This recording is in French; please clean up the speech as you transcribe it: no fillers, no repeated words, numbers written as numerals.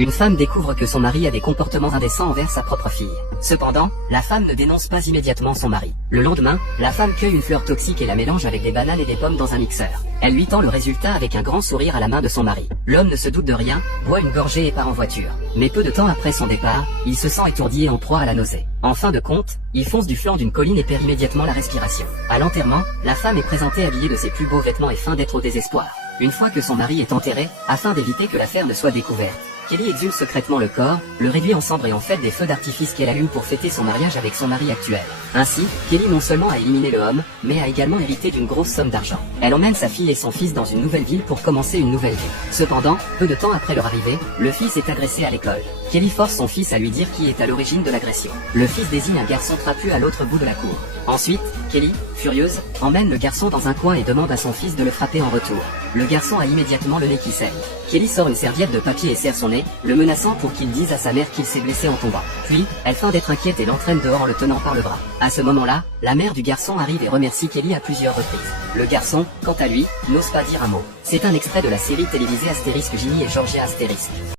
Une femme découvre que son mari a des comportements indécents envers sa propre fille. Cependant, la femme ne dénonce pas immédiatement son mari. Le lendemain, la femme cueille une fleur toxique et la mélange avec des bananes et des pommes dans un mixeur. Elle lui tend le résultat avec un grand sourire à la main de son mari. L'homme ne se doute de rien, boit une gorgée et part en voiture. Mais peu de temps après son départ, il se sent étourdi et en proie à la nausée. En fin de compte, il fonce du flanc d'une colline et perd immédiatement la respiration. À l'enterrement, la femme est présentée habillée de ses plus beaux vêtements et feint d'être au désespoir. Une fois que son mari est enterré, afin d'éviter que l'affaire ne soit découverte, Kelly exhume secrètement le corps, le réduit en cendres et en fait des feux d'artifice qu'elle allume pour fêter son mariage avec son mari actuel. Ainsi, Kelly non seulement a éliminé le homme, mais a également hérité d'une grosse somme d'argent. Elle emmène sa fille et son fils dans une nouvelle ville pour commencer une nouvelle vie. Cependant, peu de temps après leur arrivée, le fils est agressé à l'école. Kelly force son fils à lui dire qui est à l'origine de l'agression. Le fils désigne un garçon trapu à l'autre bout de la cour. Ensuite, Kelly, furieuse, emmène le garçon dans un coin et demande à son fils de le frapper en retour. Le garçon a immédiatement le nez qui saigne. Kelly sort une serviette de papier et serre son nez, le menaçant pour qu'il dise à sa mère qu'il s'est blessé en tombant. Puis, elle feint d'être inquiète et l'entraîne dehors en le tenant par le bras. À ce moment-là, la mère du garçon arrive et remercie Kelly à plusieurs reprises. Le garçon, quant à lui, n'ose pas dire un mot. C'est un extrait de la série télévisée Astérisque Ginny et Georgia Astérisque.